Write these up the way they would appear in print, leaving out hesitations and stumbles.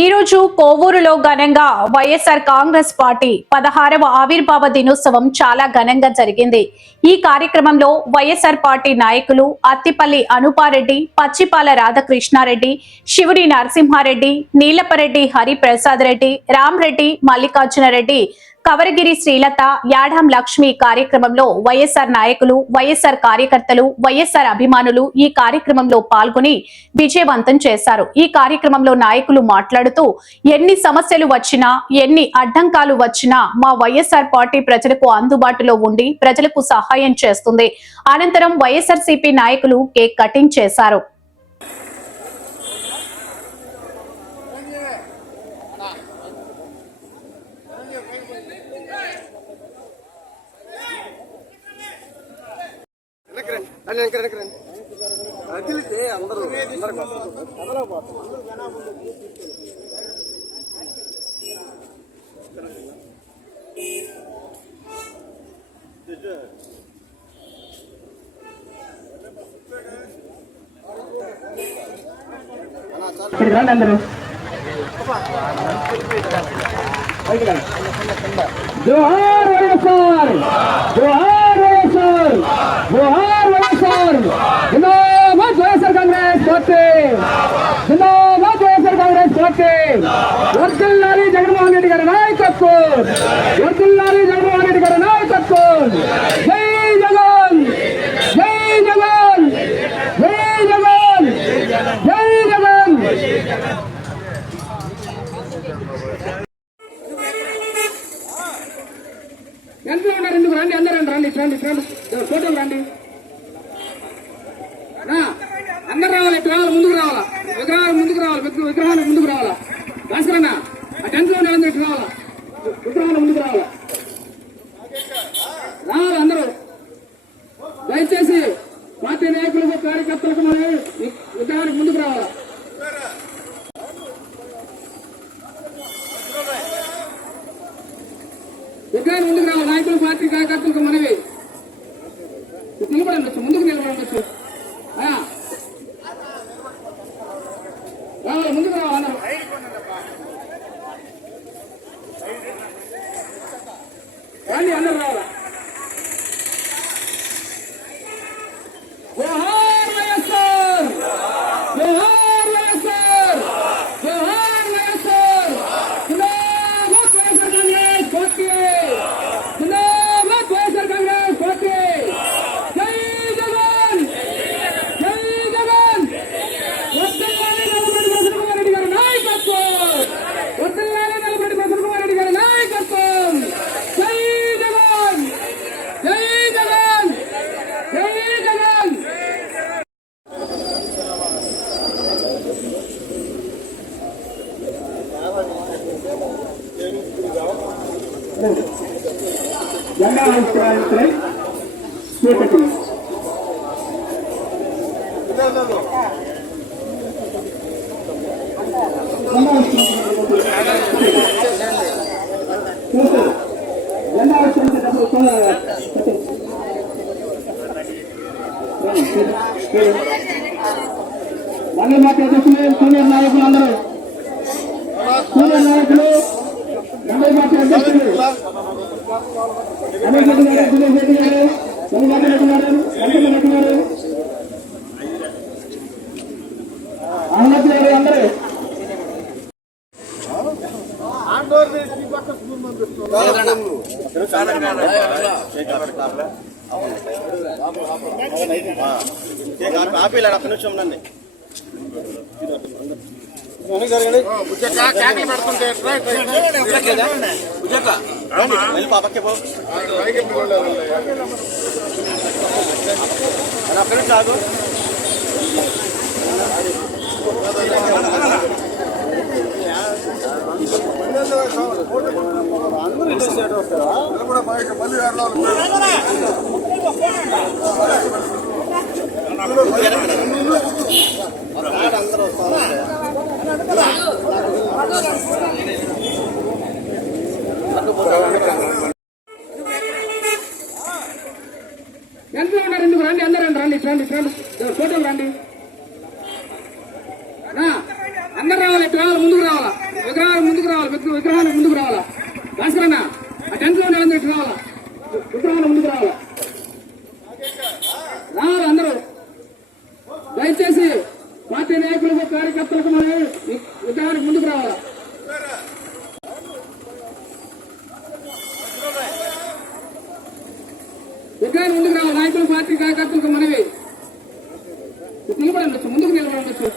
ఈ రోజు కోవూరులో ఘనంగా వైఎస్ఆర్ కాంగ్రెస్ పార్టీ 16వ ఆవిర్భావ దినోత్సవం చాలా ఘనంగా జరిగింది. ఈ కార్యక్రమంలో వైఎస్ఆర్ పార్టీ నాయకులు అత్తిపల్లి అనుపారెడ్డి, పచ్చిపాల రాధాకృష్ణారెడ్డి, శివుడి నరసింహారెడ్డి, నీలపరెడ్డి హరిప్రసాద్ రెడ్డి, రామ్రెడ్డి, మల్లికార్జునరెడ్డి, కవరగిరి శ్రీలత, యాఢం లక్ష్మి కార్యక్రమంలో వైఎస్ఆర్ నాయకులు, వైఎస్ఆర్ కార్యకర్తలు, వైఎస్ఆర్ అభిమానులు ఈ కార్యక్రమంలో పాల్గొని విజయవంతం చేశారు. ఈ కార్యక్రమంలో నాయకులు మాట్లాడుతూ ఎన్ని సమస్యలు వచ్చినా, ఎన్ని అడ్డంకాలు వచ్చినా మా వైఎస్ఆర్ పార్టీ ప్రజలకు అందుబాటులో ఉండి ప్రజలకు సహాయం చేస్తుంది. అనంతరం వైఎస్ఆర్సీపీ నాయకులు కేక్ కటింగ్ చేశారు. అందరూ జోహార్ వైఎస్ఆర్, జోహార్ వైఎస్ఆర్, జోహార్ వైఎస్ఆర్, జిందాబాద్ వైఎస్ఆర్ కాంగ్రెస్ పార్టీ, జిందాబాద్ వైఎస్ఆర్ కాంగ్రెస్ పార్టీ. వర్ధిల్లాలి జగన్మోహన్ రెడ్డి గారి నాయకత్వం, వర్ధిల్లాలి జగన్మోహన్ రెడ్డి గారి నాయకత్వం. జై జగన్, జై జగన్, జై జగన్, జై జగన్. ఎంత ఉన్నారు? ఎందుకు రండి, అందరూ రండి, రండి, రండి, ఫోటోలు రండి, అందరు రావాలి. విగ్రహాలు ముందుకు రావాలా, విగ్రహాలు ముందుకు రావాలి, విగ్రహాలు ముందుకు రావాలా. భాస్కరన్న ఆ టెంట్ లో అందరూ రావాలా, విగ్రహాలు ముందుకు రావాలా, రావాలి అందరూ. దయచేసి పార్టీ నాయకులకు, కార్యకర్తలకు మనం విగ్రహానికి ముందుకు రావాలా. విగ్రహాన్ని ముందుకు రావాలి. నాయకులు, పార్టీ కార్యకర్తలకు మనవి నిలబడవచ్చు, ముందుకు నిలబడవచ్చు, రావాలి, ముందుకు రావాలి అందరూ. రండి, అందరూ రావాలా. జోహార్ వైఎస్ఆర్, జోహార్ వైఎస్ఆర్, జోహార్ వైఎస్ఆర్, జిందాబాద్ వైఎస్ఆర్ కాంగ్రెస్ పార్టీ, జిందాబాద్ వైఎస్ఆర్ కాంగ్రెస్ పార్టీ. జై జగన్, జై జగన్. వర్ధిల్లాలి నల్లపరెడ్డి ప్రసన్న కుమార్ రెడ్డి గారి నాయకత్వం, వర్ధిల్లాలి నల్లపరెడ్డి ప్రసన్న కుమార్ రెడ్డి గారి నాయకత్వం. జై జగన్, జై జగన్, జై జగన్. జెండా ఆవిష్కరించే చేపట్టి జెండా ఆవిష్కరించేటప్పుడు మండల పార్టీ అధ్యక్షులు, సీనియర్ నాయకులు అందరూ, సీనియర్ నాయకులు, మండల పార్టీ అధ్యక్షులు అమర్ రెడ్డి గారు, దినేష్ రెడ్డి గారు, మల్లికార్జున రెడ్డి గారు, వెంకట రెడ్డి గారు, అహ్మద్ గారు అందరూ పాపకే ఎంత ఉన్నారు? ఎందుకు రండి, అందరూ రండి, రండి, రండి, ఫోటోలు రండి, అందరు రావాలి, ఇటు రావాలి, ముందుకు రావాలా, విగ్రహాలు ముందుకు రావాలి, విగ్రహాలు ముందుకు రావాలా. భాస్కరన్న ఆ టెంట్ లో అందరూ ఇటు రావాలా, విగ్రహాలు ముందుకు రావాలా, రావాలి అందరూ. దయచేసి పార్టీ నాయకులకు కార్యకర్తలకు మనం విగ్రహానికి ముందుకు రావాలా. విగ్రహాలు ముందుకు రావాలి. నాయకులు పార్టీ కార్యకర్తలకు మనవి నిలబడండి, ముందుకు నిలబడండి.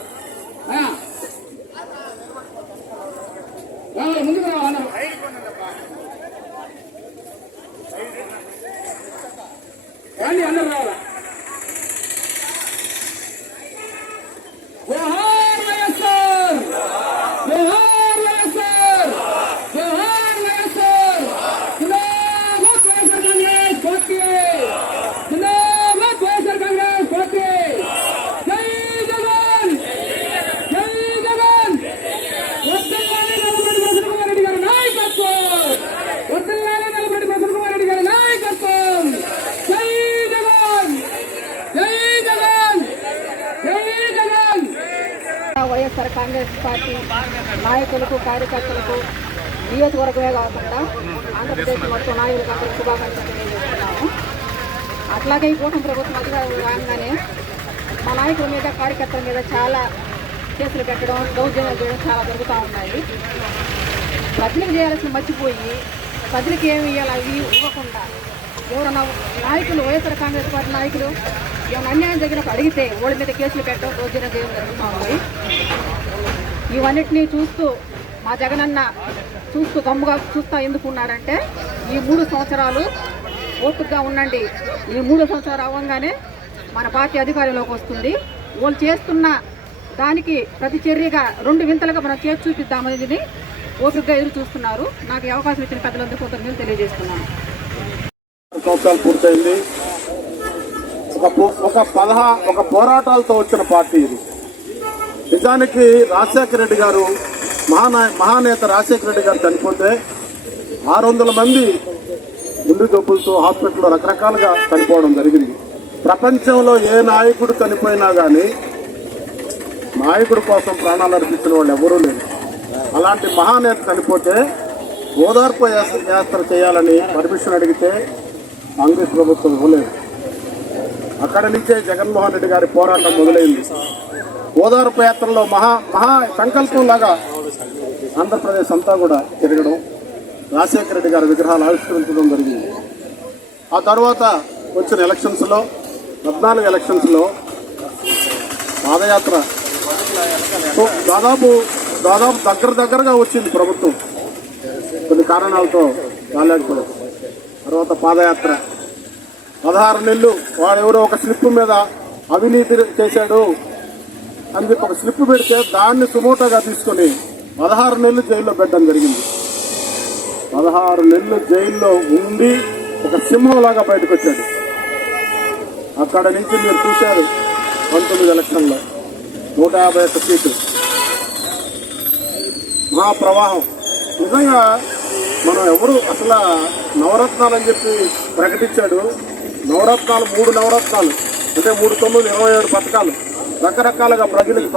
రావాలి, ముందుకు రావాలి. రండి అందరూ రావాలా. జోహార్ వైఎస్ఆర్, జోహార్ వైఎస్ఆర్, జోహార్ వైఎస్ఆర్. జిందాబాద్ వైఎస్ఆర్ కాంగ్రెస్ పార్టీ, జిందాబాద్ వైఎస్ఆర్ కాంగ్రెస్ పార్టీ. జై జగన్, జై జగన్. వర్ధిల్లాలి నల్లపరెడ్డి ప్రసన్న కుమార్ రెడ్డి గారి నాయకత్వం, వర్ధిల్లాలి నల్లపరెడ్డి ప్రసన్న కుమార్ రెడ్డి గారి నాయకత్వం. జై జగన్, జై జగన్, జై జగన్. వైఎస్ఆర్ కాంగ్రెస్ పార్టీ నాయకులకు కార్యకర్తలకు నియోజకవర్గమే కాకుండా ఆంధ్రప్రదేశ్ మొత్తం నాయకులకు అందరికీ శుభాకాంక్షలు తెలియజేస్తున్నాము. అట్లాగే ఈ కూటమి ప్రభుత్వం అధికారంలో రాగానే మా నాయకుల మీద కార్యకర్తల మీద చాలా కేసులు పెట్టడం, దౌర్జన్యాలు చేయడం చాలా జరుగుతూ ఉన్నాయి. ప్రజలకు చేయాల్సిన మర్చిపోయి ప్రజలకు ఏమి ఇవ్వాలి అవి ఇవ్వకుండా ఎవరన్నా నాయకులు, వైఎస్ఆర్ కాంగ్రెస్ పార్టీ నాయకులు ఏమైనా అన్యాయం జరిగినప్పుడు అడిగితే వాళ్ళ మీద కేసులు పెట్టడం, దౌర్జన్యం చేయడం జరుగుతూ ఉంది. ఇవన్నిటినీ చూస్తూ మా జగనన్న చూస్తూ గమ్ముగా చూస్తూ ఎందుకున్నారంటే ఈ 3 సంవత్సరాలు ఓపికగా ఉండండి, ఈ 3 సంవత్సరాలు అవ్వగానే మన పార్టీ అధికారంలోకి వస్తుంది. వాళ్ళు చేస్తున్న దానికి ప్రతి చర్యగా 2 వింతలుగా మనం చేసి చూపిద్దామనేది ఓపికగా ఎదురు చూస్తున్నారు. నాకు ఈ అవకాశం ఇచ్చిన పెద్దలందరూ కృతజ్ఞతలు తెలియజేస్తున్నాను. సంవత్సరాలు పూర్తయింది. ఒక పోరాటాలతో వచ్చిన పార్టీ ఇది. నిజానికి రాజశేఖర రెడ్డి గారు, మహానేత రాజశేఖర రెడ్డి గారు చనిపోతే 600 మంది గుండె జబ్బులతో హాస్పిటల్లో రకరకాలుగా చనిపోవడం జరిగింది. ప్రపంచంలో ఏ నాయకుడు చనిపోయినా కానీ నాయకుడి కోసం ప్రాణాలు అర్పించిన వాళ్ళు ఎవరూ లేరు. అలాంటి మహానేత చనిపోతే ఓదార్పు యాత్ర చేయాలని పర్మిషన్ అడిగితే కాంగ్రెస్ ప్రభుత్వం ఇవ్వలేదు. అక్కడి నుంచే జగన్మోహన్ రెడ్డి గారి పోరాటం మొదలైంది. ఓదార్పు యాత్రలో మహా సంకల్పం లాగా ఆంధ్రప్రదేశ్ అంతా కూడా తిరగడం, రాజశేఖర రెడ్డి గారి విగ్రహాలు ఆవిష్కరించడం జరిగింది. ఆ తర్వాత వచ్చిన ఎలక్షన్స్లో 14 ఎలక్షన్స్లో పాదయాత్ర దాదాపు దగ్గరగా వచ్చింది ప్రభుత్వం. కొన్ని కారణాలతో రాలేకపోలేదు. తర్వాత పాదయాత్ర 16 నెలలు వాడెవరో ఒక స్లిప్ మీద అవినీతి చేశాడు అని చెప్పి ఒక స్లిప్ పెడితే దాన్ని సుమోటోగా తీసుకొని 16 నెలలు జైల్లో పెట్టడం జరిగింది. 16 నెలలు జైల్లో ఉండి ఒక సింహంలాగా బయటకు వచ్చాడు. అక్కడ నుంచి మీరు చూశారు 19 ఎలక్షన్లో 151 సీటు, మహాప్రవాహం. నిజంగా మనం ఎవరు అసలు నవరత్నాలు అని చెప్పి ప్రకటించాడు. నవరత్నాలు 3 నవరత్నాలు అంటే 3, 9, 27 పథకాలు రకరకాలుగా ప్రజలకు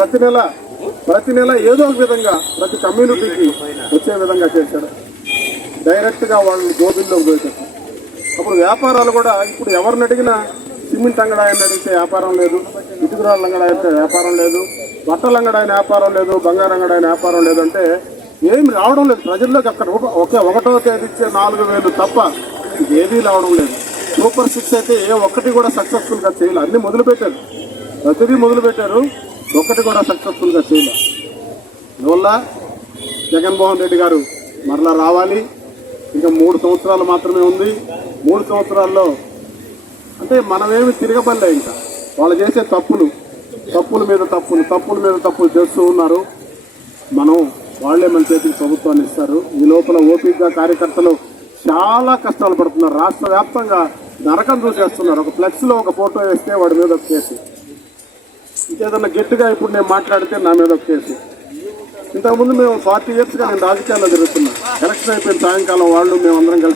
ప్రతి నెల ఏదో ఒక విధంగా ప్రతి కమ్యూనిటీకి వచ్చే విధంగా చేశాడు. డైరెక్ట్గా వాళ్ళు గోబిల్లోకి పోయేటట్టు. అప్పుడు వ్యాపారాలు కూడా ఇప్పుడు ఎవరిని అడిగినా సిమెంట్ అంగడాయని అడిగితే వ్యాపారం లేదు, ఇటుకురాళ్ళ అంగడాయితే వ్యాపారం లేదు, బట్టల అంగడాయిన వ్యాపారం లేదు, బంగారం అంగడాయిన వ్యాపారం లేదు. అంటే ఏమి రావడం లేదు ప్రజల్లోకి. అక్కడ ఒకటో తేదీ ఇచ్చే 4,000 తప్ప ఏదీ రావడం లేదు. సూపర్ 6 అయితే ఏ ఒక్కటి కూడా సక్సెస్ఫుల్గా చేయాలి. అన్ని మొదలుపెట్టారు, ప్రతిదీ మొదలుపెట్టారు, ఒక్కటి కూడా సక్సెస్ఫుల్గా చేయాలి. అందువల్ల జగన్మోహన్ రెడ్డి గారు మరలా రావాలి. ఇంకా 3 సంవత్సరాలు మాత్రమే ఉంది. 3 సంవత్సరాల్లో అంటే మనమేమి తిరగబడలే. ఇంకా వాళ్ళు చేసే తప్పుల మీద తప్పులు చేస్తూ ఉన్నారు. వాళ్లే మన చేతికి ప్రభుత్వాన్ని ఇస్తారు. ఈ లోపల ఓపికగా కార్యకర్తలు చాలా కష్టాలు పడుతున్నారు. రాష్ట్ర వ్యాప్తంగా నరకం చూసేస్తున్నారు. ఒక ఫ్లెక్స్ లో ఒక ఫోటో వేస్తే వాడి మీద ఒక కేసు, ఇంకేదన్నా గట్టిగా ఇప్పుడు నేను మాట్లాడితే నా మీద ఒక కేసు. ఇంతకుముందు మేము 40 years గా నేను రాజకీయాల్లో తిరుగుతున్నా. ఎలక్షన్ అయిపోయిన సాయంకాలం వాళ్ళు మేమందరం కలిసి